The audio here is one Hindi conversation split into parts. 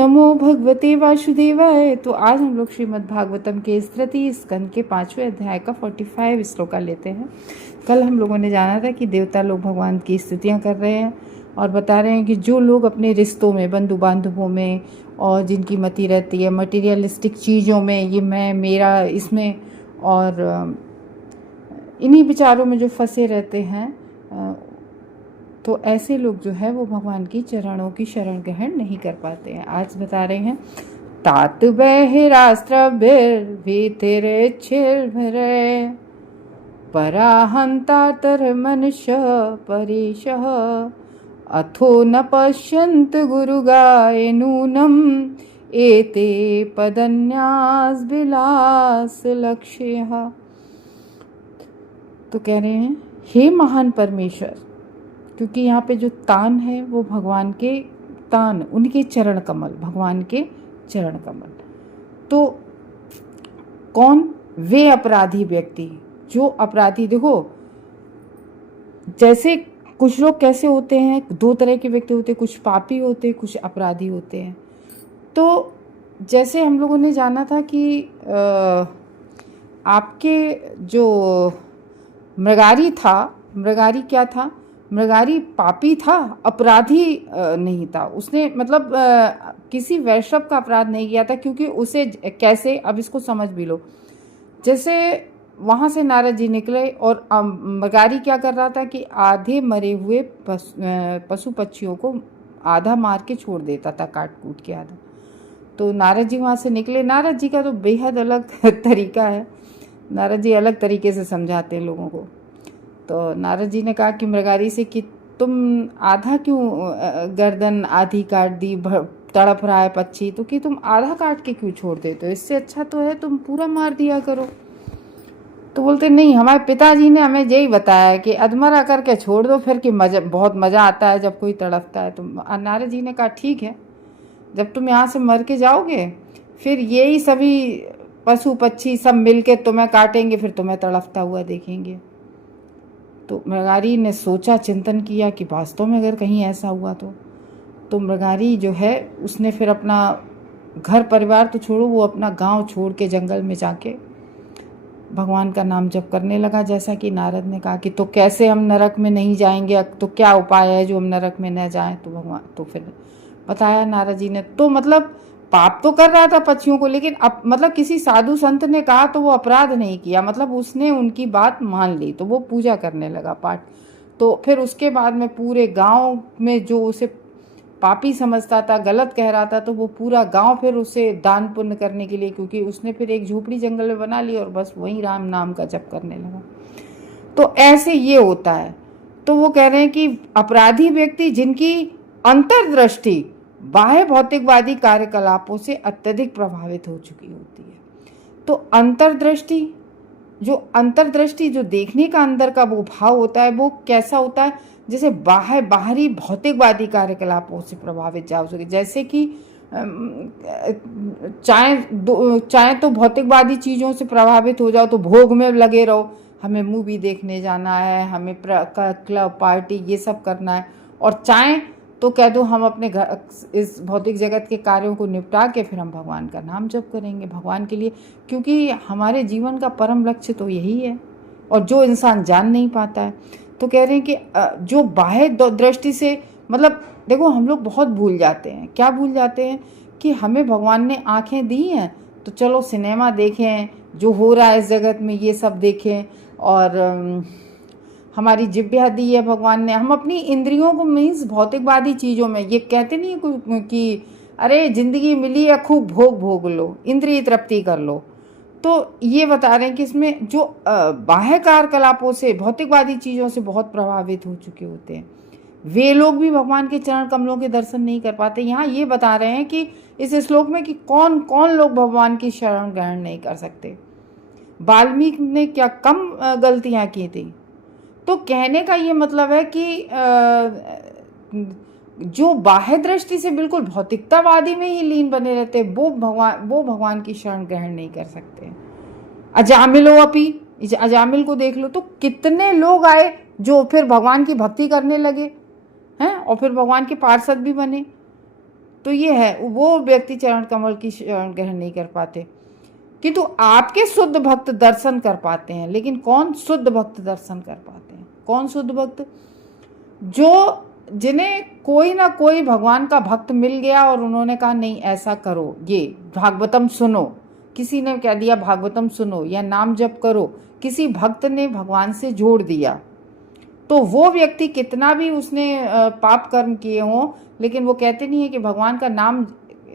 नमो भगवते वासुदेवाय। तो आज हम लोग श्रीमद् भागवतम के तृतीय स्कंद के 5वें अध्याय का 45 श्लोका लेते हैं। कल हम लोगों ने जाना था कि देवता लोग भगवान की स्तुतियां कर रहे हैं और बता रहे हैं कि जो लोग अपने रिश्तों में, बंधु बांधवों में और जिनकी मति रहती है मटीरियलिस्टिक चीज़ों में, ये मैं मेरा इसमें और इन्हीं विचारों में जो फंसे रहते हैं, तो ऐसे लोग जो है वो भगवान की चरणों की शरण ग्रहण नहीं कर पाते हैं। आज बता रहे हैं तात बहिरास्त्रभिर्भीतिरिच्छिर्भरे पराहंतातर मनुष्य परेशः अथो न पश्यन्त गुरुगाय नूनम एते पदन्यास विलास लक्ष्य। तो कह रहे हैं हे महान परमेश्वर, क्योंकि यहाँ पे जो तान है वो भगवान के तान, उनके चरण कमल, भगवान के चरण कमल। तो कौन? वे अपराधी व्यक्ति जो अपराधी, देखो जैसे कुछ लोग कैसे होते हैं, दो तरह के व्यक्ति होते हैं, कुछ पापी होते हैं, कुछ अपराधी होते हैं। तो जैसे हम लोगों ने जाना था कि आपके जो मृगारी था, मृगारी क्या था? मृगारी पापी था, अपराधी नहीं था। उसने मतलब किसी वैष्णव का अपराध नहीं किया था, क्योंकि उसे कैसे, अब इसको समझ भी लो। जैसे वहाँ से नारद जी निकले और मृगारी क्या कर रहा था कि आधे मरे हुए पशु पक्षियों को आधा मार के छोड़ देता था, काट कूट के आधा। तो नारद जी वहाँ से निकले। नारद जी का तो बेहद अलग तरीका है, नारद जी अलग तरीके से समझाते हैं लोगों को। तो नारद जी ने कहा कि मृगारी से कि तुम आधा क्यों गर्दन आधी काट दी, तड़प रहा है पक्षी, तो कि तुम आधा काट के क्यों छोड़ देते हो? इससे अच्छा तो है तुम पूरा मार दिया करो। तो बोलते नहीं, हमारे पिताजी ने हमें यही बताया कि अधमरा करके छोड़ दो, फिर कि बहुत मज़ा आता है जब कोई तड़पता है। तो नारद जी ने कहा ठीक है, जब तुम यहाँ से मर के जाओगे फिर यही सभी पशु पक्षी सब मिल के तुम्हें काटेंगे, फिर तुम्हें तड़पता हुआ देखेंगे। तो मृगारी ने सोचा, चिंतन किया कि वास्तव में अगर कहीं ऐसा हुआ तो मृगारी जो है उसने फिर अपना घर परिवार तो छोड़ो, वो अपना गांव छोड़ के जंगल में जाके भगवान का नाम जप करने लगा। जैसा कि नारद ने कहा कि तो कैसे हम नरक में नहीं जाएंगे, तो क्या उपाय है जो हम नरक में न जाएं? तो भगवान तो फिर बताया नारद जी ने। तो मतलब पाप तो कर रहा था पक्षियों को, लेकिन अब मतलब किसी साधु संत ने कहा तो वो अपराध नहीं किया, मतलब उसने उनकी बात मान ली, तो वो पूजा करने लगा, पाठ। तो फिर उसके बाद में पूरे गांव में जो उसे पापी समझता था, गलत कह रहा था, तो वो पूरा गांव फिर उसे दान पुण्य करने के लिए, क्योंकि उसने फिर एक झोपड़ी जंगल में बना ली और बस वहीं राम नाम का जप करने लगा। तो ऐसे ये होता है। तो वो कह रहे हैं कि अपराधी व्यक्ति जिनकी अंतर्दृष्टि बाह्य भौतिकवादी कार्यकलापों से अत्यधिक प्रभावित हो चुकी होती है। तो अंतर्दृष्टि जो देखने का अंदर का वो भाव होता है, वो कैसा होता है? जैसे बाहरी भौतिकवादी कार्यकलापों से प्रभावित जा सके। जैसे कि चाहे तो भौतिकवादी चीज़ों से प्रभावित हो जाओ तो भोग में लगे रहो, हमें मूवी देखने जाना है, हमें क्लब पार्टी ये सब करना है, और चाहे तो कह दो हम अपने घर इस भौतिक जगत के कार्यों को निपटा के फिर हम भगवान का नाम जप करेंगे, भगवान के लिए, क्योंकि हमारे जीवन का परम लक्ष्य तो यही है, और जो इंसान जान नहीं पाता है। तो कह रहे हैं कि जो बाह्य दृष्टि से, मतलब देखो हम लोग बहुत भूल जाते हैं। क्या भूल जाते हैं? कि हमें भगवान ने आँखें दी हैं तो चलो सिनेमा देखें, जो हो रहा है इस जगत में ये सब देखें, और हमारी जिह्वा दी है भगवान ने, हम अपनी इंद्रियों को मीन्स भौतिकवादी चीज़ों में, ये कहते नहीं कि अरे ज़िंदगी मिली है खूब भोग लो, इंद्रिय तृप्ति कर लो। तो ये बता रहे हैं कि इसमें जो बाह्य कार्यकलापों से, भौतिकवादी चीज़ों से बहुत प्रभावित हो चुके होते हैं, वे लोग भी भगवान के चरण कमलों के दर्शन नहीं कर पाते। यहाँ ये बता रहे हैं कि इस श्लोक में कि कौन कौन लोग भगवान की शरण ग्रहण नहीं कर सकते। वाल्मीकि ने क्या कम गलतियाँ की थी? तो कहने का ये मतलब है कि जो बाह्य दृष्टि से बिल्कुल भौतिकतावादी में ही लीन बने रहते, वो भगवान की शरण ग्रहण नहीं कर सकते। अजामिल को देख लो, तो कितने लोग आए जो फिर भगवान की भक्ति करने लगे हैं और फिर भगवान के पार्षद भी बने। तो ये है, वो व्यक्ति चरण कमल की शरण ग्रहण नहीं कर पाते, किंतु आपके शुद्ध भक्त दर्शन कर पाते हैं। लेकिन कौन शुद्ध भक्त दर्शन कर पाते हैं? कौन शुद्ध भक्त? जो जिन्हें कोई ना कोई भगवान का भक्त मिल गया और उन्होंने कहा नहीं ऐसा करो, ये भागवतम सुनो, किसी ने कह दिया भागवतम सुनो या नाम जप करो, किसी भक्त ने भगवान से जोड़ दिया, तो वो व्यक्ति कितना भी उसने पाप कर्म किए हों, लेकिन वो कहते नहीं है कि भगवान का नाम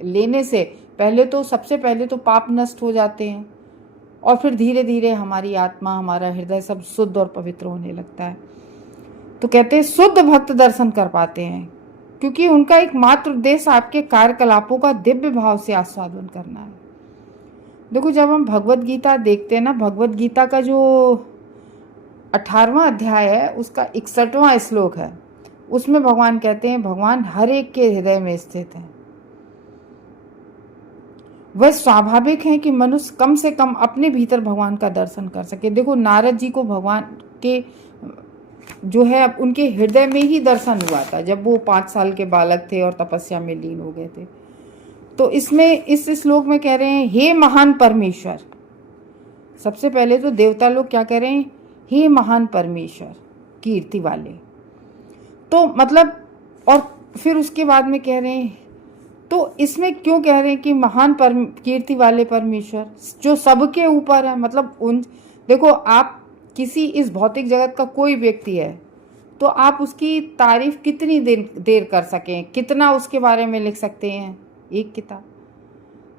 लेने से पहले तो सबसे पहले तो पाप नष्ट हो जाते हैं और फिर धीरे धीरे हमारी आत्मा, हमारा हृदय सब शुद्ध और पवित्र होने लगता है। तो कहते हैं शुद्ध भक्त दर्शन कर पाते हैं, क्योंकि उनका एकमात्र उद्देश्य आपके कार्यकलापों का दिव्य भाव से आस्वादन करना है। देखो, जब हम भगवत गीता देखते हैं ना, भगवत गीता का जो 18वां अध्याय है उसका 61वां श्लोक है, उसमें भगवान कहते हैं भगवान हर एक के हृदय में स्थित है। वह स्वाभाविक है कि मनुष्य कम से कम अपने भीतर भगवान का दर्शन कर सके। देखो, नारद जी को भगवान के जो है उनके हृदय में ही दर्शन हुआ था जब वो 5 साल के बालक थे और तपस्या में लीन हो गए थे। तो इसमें इस श्लोक में कह रहे हैं हे महान परमेश्वर। सबसे पहले तो देवता लोग क्या कह रहे हैं? हे महान परमेश्वर कीर्ति वाले। तो मतलब, और फिर उसके बाद में कह रहे हैं, तो इसमें क्यों कह रहे हैं कि महान कीर्ति वाले परमेश्वर जो सबके ऊपर है? मतलब उन, देखो, आप किसी इस भौतिक जगत का कोई व्यक्ति है तो आप उसकी तारीफ कितनी देर कर सकें, कितना उसके बारे में लिख सकते हैं? एक किताब।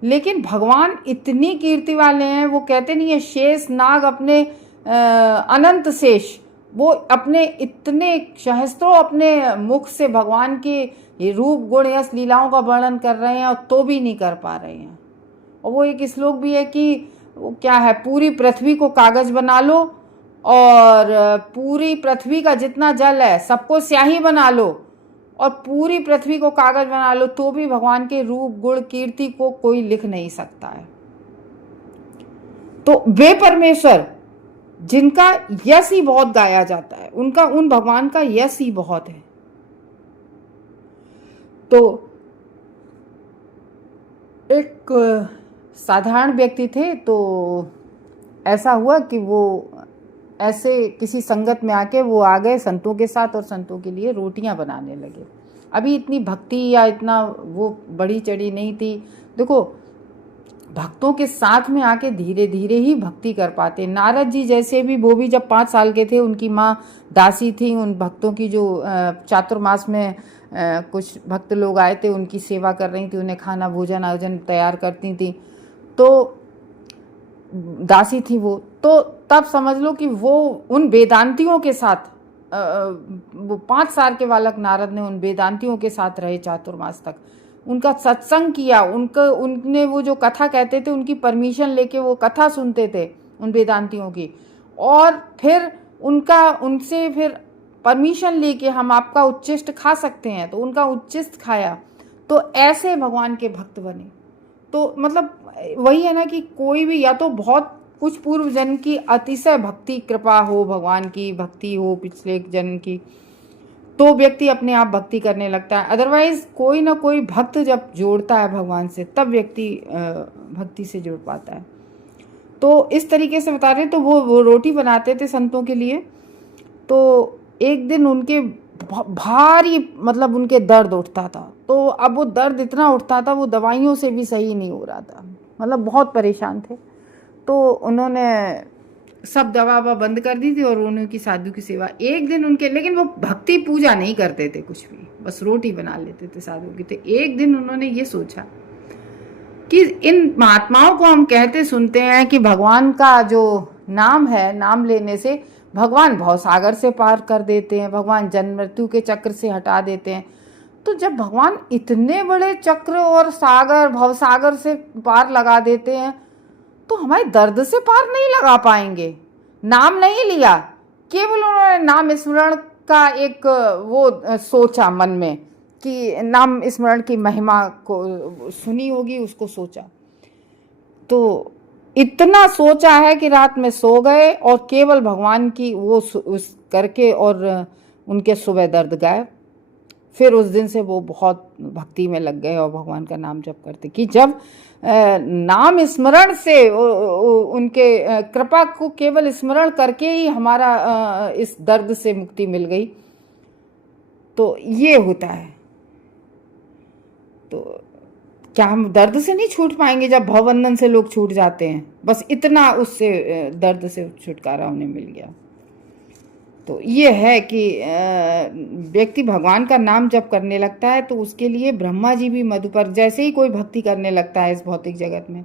लेकिन भगवान इतनी कीर्ति वाले हैं, वो कहते नहीं है शेष नाग अपने अनंत शेष, वो अपने इतने सहस्त्रों अपने मुख से भगवान के रूप गुण यश लीलाओं का वर्णन कर रहे हैं और तो भी नहीं कर पा रहे हैं। और वो एक श्लोक भी है कि क्या है, पूरी पृथ्वी को कागज बना लो और पूरी पृथ्वी का जितना जल है सबको स्याही बना लो और पूरी पृथ्वी को कागज बना लो, तो भी भगवान के रूप गुण कीर्ति को कोई लिख नहीं सकता है। तो वे परमेश्वर जिनका यश ही बहुत गाया जाता है, उनका, उन भगवान का यश ही बहुत है। तो एक साधारण व्यक्ति थे, तो ऐसा हुआ कि वो ऐसे किसी संगत में आके वो आ गए संतों के साथ और संतों के लिए रोटियां बनाने लगे। अभी इतनी भक्ति या इतना वो बड़ी चढ़ी नहीं थी। देखो, भक्तों के साथ में आके धीरे धीरे ही भक्ति कर पाते। नारद जी जैसे भी, वो भी जब 5 साल के थे, उनकी माँ दासी थी, उन भक्तों की जो चातुर्मास में कुछ भक्त लोग आए थे उनकी सेवा कर रही थी, उन्हें खाना भोजन आयोजन तैयार करती थी, तो दासी थी वो। तो तब समझ लो कि वो उन वेदांतियों के साथ, वो 5 साल के बालक नारद ने उन वेदांतियों के साथ रहे चातुर्मास तक, उनका सत्संग किया, उनने वो जो कथा कहते थे उनकी परमिशन लेके वो कथा सुनते थे उन वेदांतियों की, और फिर उनसे फिर परमिशन लेके हम आपका उच्चिष्ट खा सकते हैं, तो उनका उच्चिष्ट खाया। तो ऐसे भगवान के भक्त बने। तो मतलब वही है ना कि कोई भी, या तो बहुत कुछ पूर्व जन्म की अतिशय भक्ति कृपा हो, भगवान की भक्ति हो पिछले जन्म की, तो व्यक्ति अपने आप भक्ति करने लगता है। अदरवाइज कोई ना कोई भक्त जब जोड़ता है भगवान से, तब व्यक्ति भक्ति से जुड़ पाता है। तो इस तरीके से बता रहे। तो वो रोटी बनाते थे संतों के लिए। तो एक दिन उनके भारी, मतलब उनके दर्द उठता था। तो अब वो दर्द इतना उठता था, वो दवाइयों से भी सही नहीं हो रहा था, मतलब बहुत परेशान थे। तो उन्होंने सब दवा बंद कर दी थी और उनकी साधु की सेवा। एक दिन उनके, लेकिन वो भक्ति पूजा नहीं करते थे कुछ भी, बस रोटी बना लेते थे साधु की। तो एक दिन उन्होंने ये सोचा कि इन महात्माओं को हम कहते सुनते हैं कि भगवान का जो नाम है, नाम लेने से भगवान भवसागर से पार कर देते हैं, भगवान जन्म मृत्यु के चक्र से हटा देते हैं। तो जब भगवान इतने बड़े चक्र और सागर, भवसागर से पार लगा देते हैं, तो हमारे दर्द से पार नहीं लगा पाएंगे। नाम नहीं लिया, केवल उन्होंने नाम स्मरण का एक वो सोचा मन में कि नाम स्मरण की महिमा को सुनी होगी, उसको सोचा। तो इतना सोचा है कि रात में सो गए और केवल भगवान की वो उस करके, और उनके सुबह दर्द गायब। फिर उस दिन से वो बहुत भक्ति में लग गए और भगवान का नाम जप करते, कि जब नाम स्मरण से उनके कृपा को केवल स्मरण करके ही हमारा इस दर्द से मुक्ति मिल गई। तो ये होता है। तो क्या हम दर्द से नहीं छूट पाएंगे? जब भवबंधन से लोग छूट जाते हैं, बस इतना उससे दर्द से छुटकारा उन्हें मिल गया। तो ये है कि व्यक्ति भगवान का नाम जब करने लगता है तो उसके लिए ब्रह्मा जी भी मधुपर्क, जैसे ही कोई भक्ति करने लगता है इस भौतिक जगत में,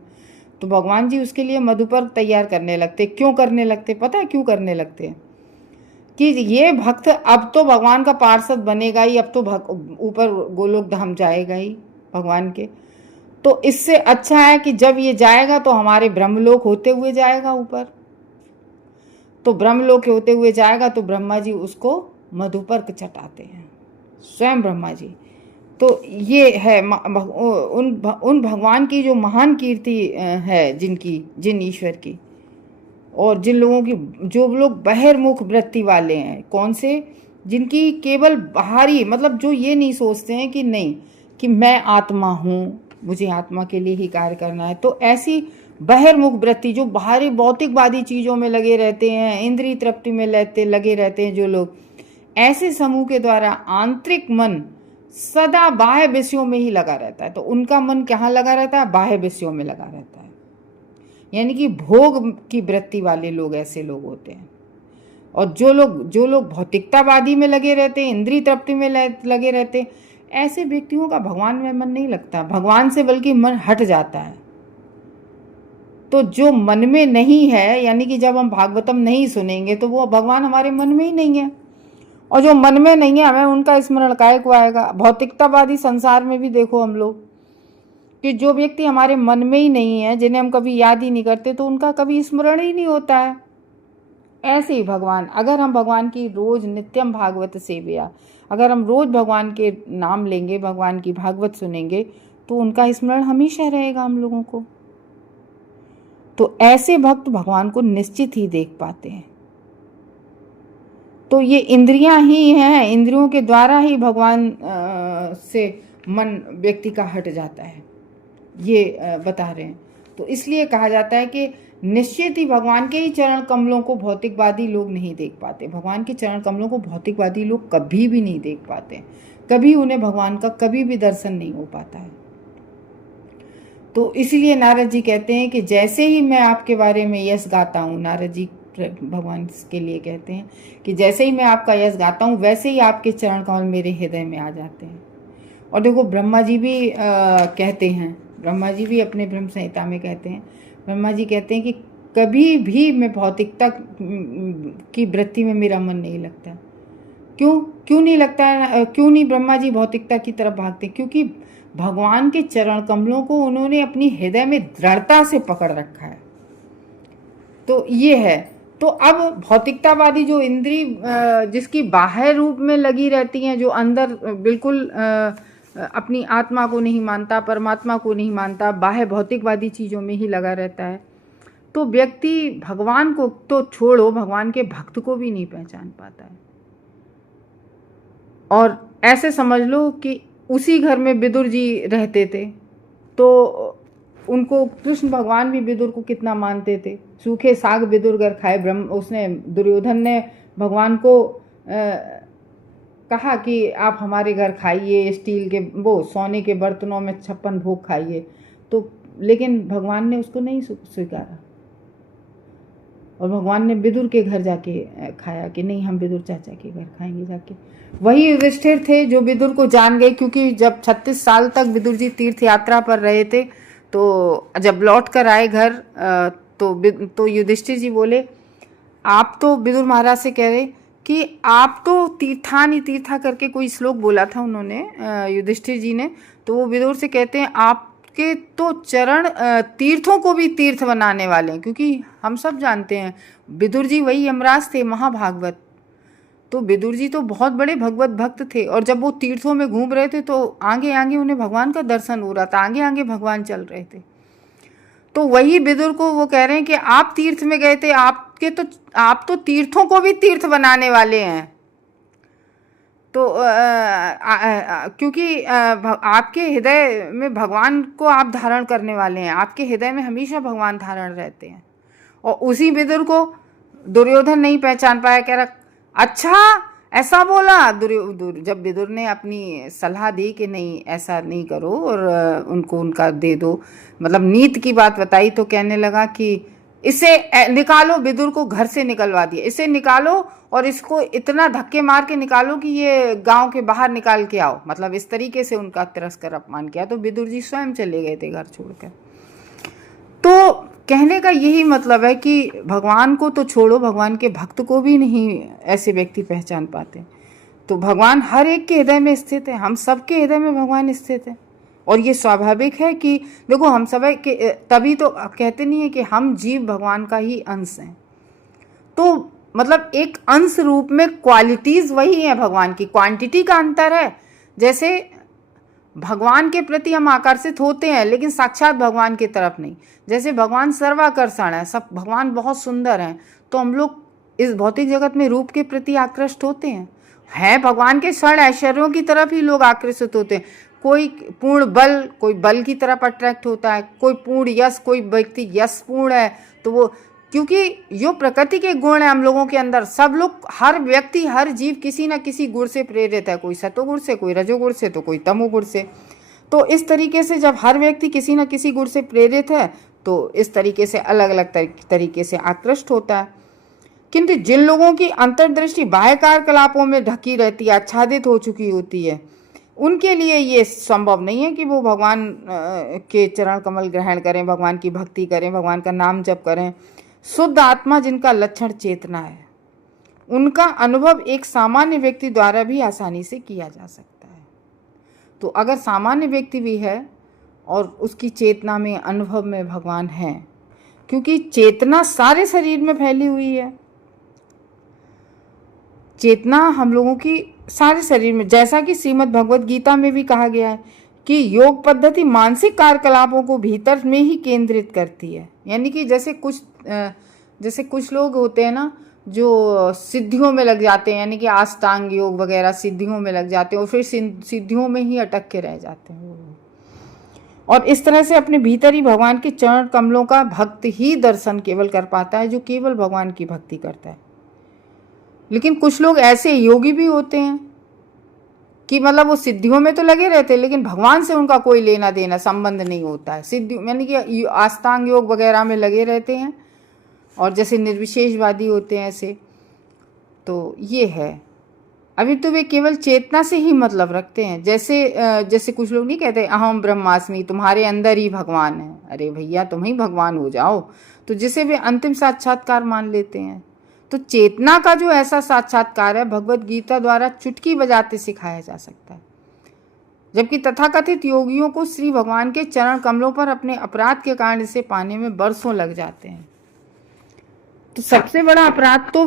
तो भगवान जी उसके लिए मधुपर्क तैयार करने लगते। क्यों करने लगते? पता है क्यों करने लगते हैं? कि ये भक्त अब तो भगवान का पार्षद बनेगा ही, अब तो ऊपर गोलोक धाम जाएगा ही भगवान के। तो इससे अच्छा है कि जब ये जाएगा तो हमारे ब्रह्मलोक होते हुए जाएगा ऊपर। तो ब्रह्मलोक होते हुए जाएगा तो ब्रह्मा जी उसको मधुपर्क चटाते हैं, स्वयं ब्रह्मा जी। तो ये है उन भगवान की जो महान कीर्ति है, जिन ईश्वर की, और जिन लोगों की, जो लोग बहिर्मुख वृत्ति वाले हैं, कौन से? जिनकी केवल बाहरी, मतलब जो ये नहीं सोचते हैं कि नहीं कि मैं आत्मा हूँ, मुझे आत्मा के लिए ही कार्य करना है। तो ऐसी बहिर्मुख वृत्ति, जो बाहरी भौतिकवादी चीज़ों में लगे रहते हैं, इंद्रिय तृप्ति में लगे रहते हैं जो लोग, ऐसे समूह के द्वारा आंतरिक मन सदा बाह्य विषयों में ही लगा रहता है। तो उनका मन कहाँ लगा रहता है? बाह्य विषयों में लगा रहता है। यानी कि भोग की वृत्ति वाले लोग ऐसे लोग होते हैं। और जो लोग भौतिकतावादी में लगे रहते हैं, इंद्रिय तृप्ति में लगे रहते हैं, ऐसे व्यक्तियों का भगवान में मन नहीं लगता, भगवान से बल्कि मन हट जाता है। तो जो मन में नहीं है, यानी कि जब हम भागवतम नहीं सुनेंगे तो वो भगवान हमारे मन में ही नहीं है। और जो मन में नहीं है, हमें उनका स्मरण काहे को आएगा? भौतिकतावादी संसार में भी देखो हम लोग कि जो व्यक्ति हमारे मन में ही नहीं है, जिन्हें हम कभी याद ही नहीं करते, तो उनका कभी स्मरण ही नहीं होता है। ऐसे ही भगवान, अगर हम भगवान की रोज नित्यम भागवत सेवया, अगर हम रोज भगवान के नाम लेंगे, भगवान की भागवत सुनेंगे, तो उनका स्मरण हमेशा रहेगा हम लोगों को। तो ऐसे भक्त भगवान को निश्चित ही देख पाते हैं। तो ये इंद्रियां ही हैं, इंद्रियों के द्वारा ही भगवान से मन व्यक्ति का हट जाता है, ये बता रहे हैं। तो इसलिए कहा जाता है कि निश्चित ही भगवान के ही चरण कमलों को भौतिकवादी लोग नहीं देख पाते। भगवान के चरण कमलों को भौतिकवादी लोग कभी भी नहीं देख पाते, कभी उन्हें भगवान का कभी भी दर्शन नहीं हो पाता है। तो इसलिए नारद जी कहते हैं कि जैसे ही मैं आपके बारे में यश गाता हूँ, नारद जी भगवान के लिए कहते हैं कि जैसे ही मैं आपका यश गाता हूँ, वैसे ही आपके चरण कमल मेरे हृदय में आ जाते हैं। और देखो ब्रह्मा जी भी कहते हैं, ब्रह्मा जी भी अपने ब्रह्म संहिता में कहते हैं, ब्रह्मा जी कहते हैं कि कभी भी मैं भौतिकता की वृत्ति में मेरा मन नहीं लगता। क्यों नहीं लगता है? क्यों नहीं ब्रह्मा जी भौतिकता की तरफ भागते? क्योंकि भगवान के चरण कमलों को उन्होंने अपनी हृदय में दृढ़ता से पकड़ रखा है। तो ये है। तो अब भौतिकतावादी जो इंद्रिय जिसकी बाह्य रूप में लगी रहती हैं, जो अंदर बिल्कुल अपनी आत्मा को नहीं मानता, परमात्मा को नहीं मानता, बाह्य भौतिकवादी चीज़ों में ही लगा रहता है, तो व्यक्ति भगवान को तो छोड़ो, भगवान के भक्त को भी नहीं पहचान पाता है। और ऐसे समझ लो कि उसी घर में विदुर जी रहते थे, तो उनको कृष्ण भगवान भी विदुर को कितना मानते थे। सूखे साग विदुर घर खाए, दुर्योधन ने भगवान को कहा कि आप हमारे घर खाइए, स्टील के सोने के बर्तनों में 56 भोग खाइए, तो लेकिन भगवान ने उसको नहीं स्वीकारा। और भगवान ने विदुर के घर जाके खाया कि नहीं, हम विदुर चाचा के घर खाएंगे जाके। वही युधिष्ठिर थे जो विदुर को जान गए, क्योंकि जब 36 साल तक विदुर जी तीर्थ यात्रा पर रहे थे, तो जब लौट कर आए घर तो युधिष्ठिर जी बोले, आप तो विदुर महाराज से कह रहे कि आप तो तीर्था करके कोई श्लोक बोला था उन्होंने, युधिष्ठिर जी ने। तो वो विदुर से कहते हैं, आपके तो चरण तीर्थों को भी तीर्थ बनाने वाले हैं। क्योंकि हम सब जानते हैं विदुर जी वही यमराज थे, महाभागवत। तो विदुर जी तो बहुत बड़े भगवत भक्त थे, और जब वो तीर्थों में घूम रहे थे तो आगे आगे उन्हें भगवान का दर्शन हो रहा था, आगे आगे भगवान चल रहे थे। तो वही विदुर को वो कह रहे हैं कि आप तीर्थ में गए थे, आप तो तीर्थों को भी तीर्थ बनाने वाले हैं। तो क्योंकि आपके हृदय में भगवान को आप धारण करने वाले हैं, आपके हृदय में हमेशा भगवान धारण रहते हैं। और उसी विदुर को दुर्योधन नहीं पहचान पाया, कह रहा अच्छा ऐसा बोला। जब विदुर ने अपनी सलाह दी कि नहीं ऐसा नहीं करो और उनको उनका दे दो, मतलब नीत की बात बताई, तो कहने लगा कि इसे निकालो, विदुर को घर से निकलवा दिया, इसे निकालो और इसको इतना धक्के मार के निकालो कि ये गांव के बाहर निकाल के आओ। मतलब इस तरीके से उनका तिरस्कार अपमान किया। तो विदुर जी स्वयं चले गए थे घर छोड़कर। तो कहने का यही मतलब है कि भगवान को तो छोड़ो, भगवान के भक्त को भी नहीं ऐसे व्यक्ति पहचान पाते। तो भगवान हर एक के हृदय में स्थित है, हम सबके हृदय में भगवान स्थित है। और ये स्वाभाविक है कि देखो हम सब के, तभी तो कहते नहीं है कि हम जीव भगवान का ही अंश हैं। तो मतलब एक अंश रूप में क्वालिटीज वही है भगवान की, क्वांटिटी का अंतर है। जैसे भगवान के प्रति हम आकर्षित होते हैं लेकिन साक्षात भगवान की तरफ नहीं। जैसे भगवान सर्वाकर्षण है, सब भगवान बहुत सुंदर हैं, तो हम लोग इस भौतिक जगत में रूप के प्रति आकृष्ट होते हैं भगवान के क्षण ऐश्वर्यों की तरफ ही लोग आकर्षित होते हैं। कोई पूर्ण बल, कोई बल की तरफ अट्रैक्ट होता है, कोई पूर्ण यश, कोई व्यक्ति यश पूर्ण है, तो वो क्योंकि जो प्रकृति के गुण है हम लोगों के अंदर, सब लोग, हर व्यक्ति, हर जीव किसी ना किसी गुण से प्रेरित है, कोई सतोगुण से, कोई रजोगुण से, तो कोई तमोगुण से। तो इस तरीके से जब हर व्यक्ति किसी ना किसी गुण से प्रेरित है तो इस तरीके से अलग अलग तरीके से आकृष्ट होता है। किंतु जिन लोगों की अंतर्दृष्टि बाह्य कार्यकलापों में ढकी रहती है, आच्छादित हो चुकी होती है, उनके लिए ये संभव नहीं है कि वो भगवान के चरण कमल ग्रहण करें, भगवान की भक्ति करें, भगवान का नाम जप करें। शुद्ध आत्मा जिनका लक्षण चेतना है, उनका अनुभव एक सामान्य व्यक्ति द्वारा भी आसानी से किया जा सकता है। तो अगर सामान्य व्यक्ति भी है और उसकी चेतना में, अनुभव में भगवान है, क्योंकि चेतना सारे शरीर में फैली हुई है, चेतना हम लोगों की सारे शरीर में, जैसा कि श्रीमद् भगवद गीता में भी कहा गया है कि योग पद्धति मानसिक कार्यकलापों को भीतर में ही केंद्रित करती है। यानी कि जैसे कुछ लोग होते हैं ना जो सिद्धियों में लग जाते हैं, यानी कि अष्टांग योग वगैरह सिद्धियों में लग जाते हैं और फिर सिद्धियों में ही अटक के रह जाते हैं, और इस तरह से अपने भीतर ही भगवान के चरण कमलों का भक्त ही दर्शन केवल कर पाता है, जो केवल भगवान की भक्ति करता है। लेकिन कुछ लोग ऐसे योगी भी होते हैं कि मतलब वो सिद्धियों में तो लगे रहते हैं लेकिन भगवान से उनका कोई लेना देना संबंध नहीं होता है, सिद्धि यानी कि अष्टांग योग वगैरह में लगे रहते हैं और जैसे निर्विशेषवादी होते हैं ऐसे। तो ये है, अभी तो वे केवल चेतना से ही मतलब रखते हैं। जैसे कुछ लोग नहीं कहते अहम ब्रह्मास्मि, तुम्हारे अंदर ही भगवान है। अरे भैया तुम ही भगवान हो जाओ, तो जिसे वे अंतिम साक्षात्कार मान लेते हैं। तो चेतना का जो ऐसा साक्षात्कार है भगवद गीता द्वारा चुटकी बजाते सिखाया जा सकता है, जबकि तथाकथित योगियों को श्री भगवान के चरण कमलों पर अपने अपराध के कारण इसे पाने में बरसों लग जाते हैं। तो सबसे बड़ा अपराध तो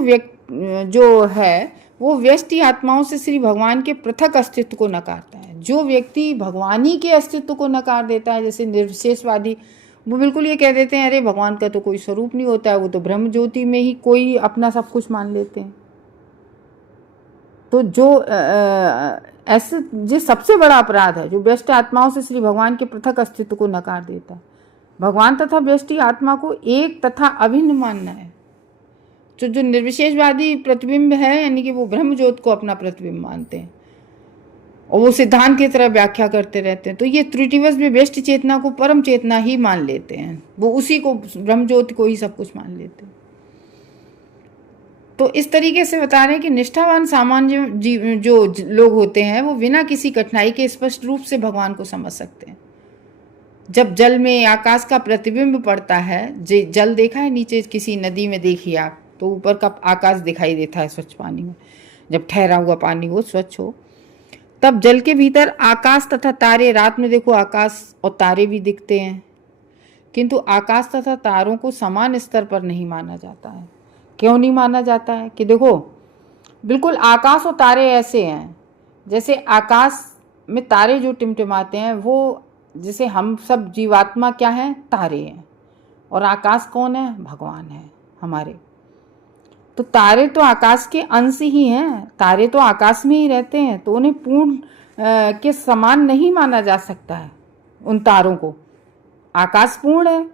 जो है वो व्यष्टि आत्माओं से श्री भगवान के पृथक अस्तित्व को नकारता है। जो व्यक्ति भगवानी के अस्तित्व को नकार देता है, जैसे निर्विशेषवादी, वो बिल्कुल ये कह देते हैं अरे भगवान का तो कोई स्वरूप नहीं होता है, वो तो ब्रह्म ज्योति में ही कोई अपना सब कुछ मान लेते हैं। तो जो ऐसे जो सबसे बड़ा अपराध है, जो व्यष्टि आत्माओं से श्री भगवान के पृथक अस्तित्व को नकार देता है। भगवान तथा व्यष्टि आत्मा को एक तथा अभिन्न मानना है। जो निर्विशेषवादी प्रतिबिंब है, यानी कि वो ब्रह्म ज्योत को अपना प्रतिबिंब मानते हैं और वो सिद्धांत की तरह व्याख्या करते रहते हैं, तो ये त्रुटिवश भी व्यष्टि चेतना को परम चेतना ही मान लेते हैं, वो उसी को, ब्रह्म ज्योति को ही सब कुछ मान लेते हैं। तो इस तरीके से बता रहे हैं कि निष्ठावान सामान्य जो लोग होते हैं वो बिना किसी कठिनाई के स्पष्ट रूप से भगवान को समझ सकते हैं। जब जल में आकाश का प्रतिबिंब पड़ता है, जल देखा है नीचे किसी नदी में, देखिए आप, तो ऊपर का आकाश दिखाई देता है स्वच्छ पानी में। जब ठहरा हुआ पानी हो, स्वच्छ हो, तब जल के भीतर आकाश तथा तारे, रात में देखो आकाश और तारे भी दिखते हैं, किंतु आकाश तथा तारों को समान स्तर पर नहीं माना जाता है। क्यों नहीं माना जाता है? कि देखो बिल्कुल आकाश और तारे ऐसे हैं जैसे आकाश में तारे जो टिमटिमाते हैं, वो जैसे हम सब जीवात्मा क्या हैं? तारे हैं, और आकाश कौन है? भगवान है हमारे। तो तारे तो आकाश के अंश ही हैं, तारे तो आकाश में ही रहते हैं, तो उन्हें पूर्ण के समान नहीं माना जा सकता है। उन तारों को, आकाश पूर्ण है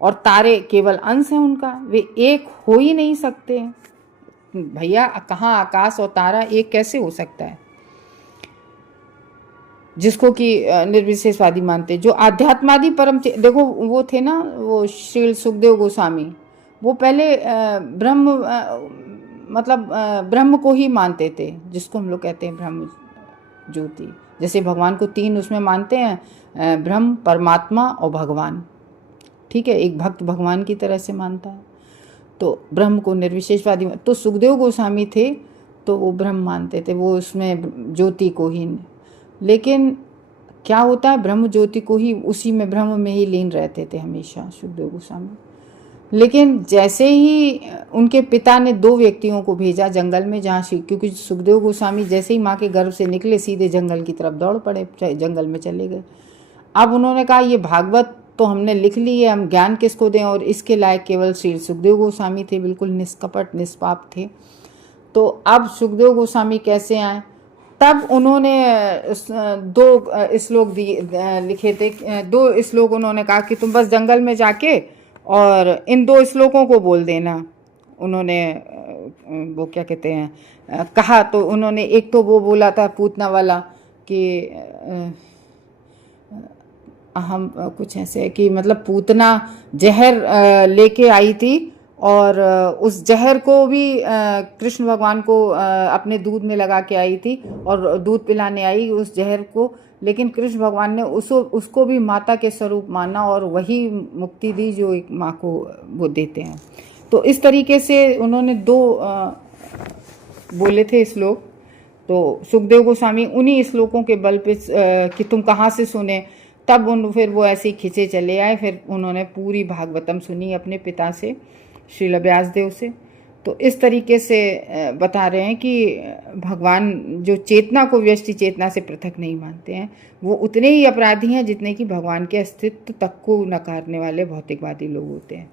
और तारे केवल अंश हैं उनका, वे एक हो ही नहीं सकते हैं भैया। कहाँ आकाश और तारा एक कैसे हो सकता है? जिसको कि निर्विशेषवादी मानते, जो आध्यात्मादि परम देखो वो थे ना, वो श्री सुखदेव गोस्वामी, वो पहले ब्रह्म मतलब ब्रह्म को ही मानते थे, जिसको हम लोग कहते हैं ब्रह्म ज्योति। जैसे भगवान को तीन उसमें मानते हैं, ब्रह्म, परमात्मा और भगवान। ठीक है, एक भक्त भगवान की तरह से मानता है, तो ब्रह्म को निर्विशेषवादी। तो सुखदेव गोस्वामी थे तो वो ब्रह्म मानते थे, वो उसमें ज्योति को ही। लेकिन क्या होता है, ब्रह्म ज्योति को ही, उसी में ब्रह्म में ही लीन रहते थे हमेशा सुखदेव गोस्वामी। लेकिन जैसे ही उनके पिता ने दो व्यक्तियों को भेजा जंगल में, जहाँ क्योंकि सुखदेव गोस्वामी जैसे ही माँ के गर्भ से निकले सीधे जंगल की तरफ दौड़ पड़े, जंगल में चले गए। अब उन्होंने कहा ये भागवत तो हमने लिख ली है, हम ज्ञान किसको दें, और इसके लायक केवल श्री सुखदेव गोस्वामी थे, बिल्कुल निष्कपट निष्पाप थे। तो अब सुखदेव गोस्वामी कैसे आए? तब उन्होंने दो श्लोक लिखे थे, दो श्लोक उन्होंने कहा कि तुम बस जंगल में जाके और इन दो श्लोकों को बोल देना। उन्होंने वो क्या कहते हैं कहा, तो उन्होंने एक तो वो बोला था पूतना वाला कि हम कुछ ऐसे कि मतलब पूतना जहर लेके आई थी और उस जहर को भी कृष्ण भगवान को अपने दूध में लगा के आई थी और दूध पिलाने आई उस जहर को, लेकिन कृष्ण भगवान ने उसको भी माता के स्वरूप माना और वही मुक्ति दी जो एक माँ को वो देते हैं। तो इस तरीके से उन्होंने दो बोले थे श्लोक। तो सुखदेव गोस्वामी उन्हीं श्लोकों के बल पे कि तुम कहाँ से सुने, तब फिर वो ऐसे ही खिंचे चले आए। फिर उन्होंने पूरी भागवतम सुनी अपने पिता से, श्रील व्यासदेव से। तो इस तरीके से बता रहे हैं कि भगवान जो चेतना को व्यष्टि चेतना से पृथक नहीं मानते हैं, वो उतने ही अपराधी हैं जितने कि भगवान के अस्तित्व तक को नकारने वाले भौतिकवादी लोग होते हैं।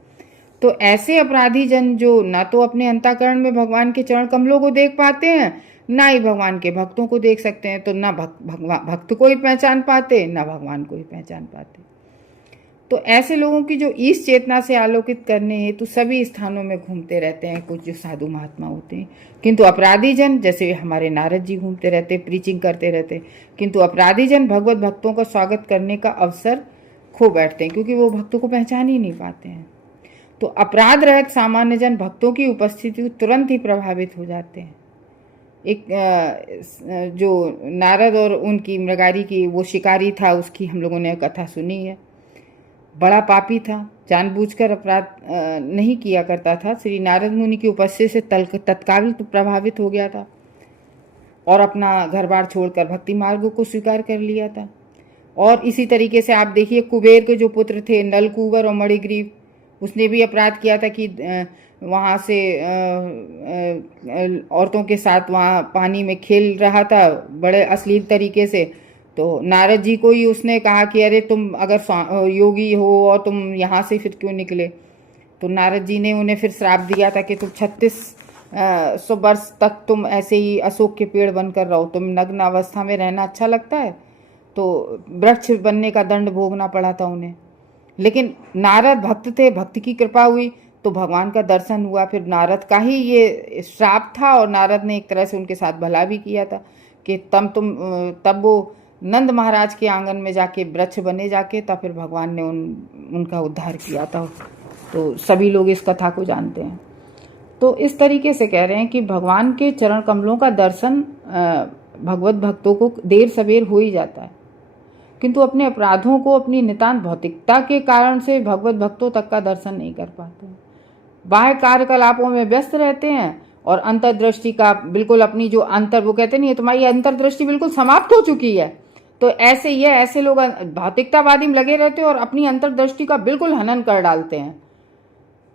तो ऐसे अपराधी जन जो ना तो अपने अंतःकरण में भगवान के चरण कमलों को देख पाते हैं, ना ही भगवान के भक्तों को देख सकते हैं, तो ना भक्त को ही पहचान पाते, ना भगवान को ही पहचान पाते। तो ऐसे लोगों की जो ईश चेतना से आलोकित करने हेतु सभी स्थानों में घूमते रहते हैं कुछ जो साधु महात्मा होते हैं, किंतु अपराधी जन जैसे हमारे नारद जी घूमते रहते, प्रीचिंग करते रहते, किंतु अपराधी जन भगवत भक्तों का स्वागत करने का अवसर खो बैठते हैं, क्योंकि वो भक्तों को पहचान ही नहीं पाते हैं। तो अपराध रहित सामान्य जन भक्तों की उपस्थिति तुरंत ही प्रभावित हो जाते हैं। एक जो नारद और उनकी मृगारी की वो शिकारी था, उसकी हम लोगों ने कथा सुनी है। बड़ा पापी था, जानबूझकर अपराध नहीं किया करता था। श्री नारद मुनि की उपस्थिति से तत्काल प्रभावित हो गया था और अपना घर बार छोड़कर भक्ति मार्ग को स्वीकार कर लिया था। और इसी तरीके से आप देखिए कुबेर के जो पुत्र थे नलकूबर और मणिग्रीव, उसने भी अपराध किया था कि वहाँ से औरतों के साथ वहाँ पानी में खेल रहा था बड़े अश्लील तरीके से। तो नारद जी को ही उसने कहा कि अरे तुम अगर योगी हो और तुम यहाँ से फिर क्यों निकले। तो नारद जी ने उन्हें फिर श्राप दिया था कि तुम 3600 वर्ष तक तुम ऐसे ही अशोक के पेड़ बनकर रहो, तुम नग्न अवस्था में रहना अच्छा लगता है। तो वृक्ष बनने का दंड भोगना पड़ा था उन्हें। लेकिन नारद भक्त थे, भक्त की कृपा हुई तो भगवान का दर्शन हुआ। फिर नारद का ही ये श्राप था और नारद ने एक तरह से उनके साथ भला भी किया था कि तब वो नंद महाराज के आंगन में जाके वृक्ष बने जाके, तब फिर भगवान ने उनका उद्धार किया था। तो सभी लोग इस कथा को जानते हैं। तो इस तरीके से कह रहे हैं कि भगवान के चरण कमलों का दर्शन भगवत भक्तों को देर सवेर हो ही जाता है, किंतु अपने अपराधों को अपनी नितांत भौतिकता के कारण से भगवत भक्तों तक का दर्शन नहीं कर पाते। बाह्य कार्यकलापों में व्यस्त रहते हैं और अंतर्दृष्टि का बिल्कुल अपनी जो वो कहते नहीं है तुम्हारी अंतर्दृष्टि बिल्कुल समाप्त हो चुकी है। तो ऐसे लोग भौतिकतावादी में लगे रहते हैं और अपनी अंतर्दृष्टि का बिल्कुल हनन कर डालते हैं।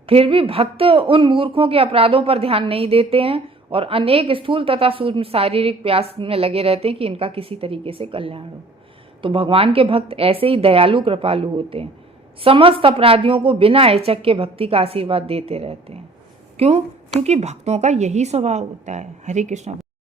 फिर भी भक्त उन मूर्खों के अपराधों पर ध्यान नहीं देते हैं और अनेक स्थूल तथा सूक्ष्म शारीरिक प्रयास में लगे रहते हैं कि इनका किसी तरीके से कल्याण हो। तो भगवान के भक्त ऐसे ही दयालु कृपालु होते हैं, समस्त अपराधियों को बिना हिचक के भक्ति का आशीर्वाद देते रहते हैं। क्यों? क्योंकि भक्तों का यही स्वभाव होता है। हरे कृष्ण।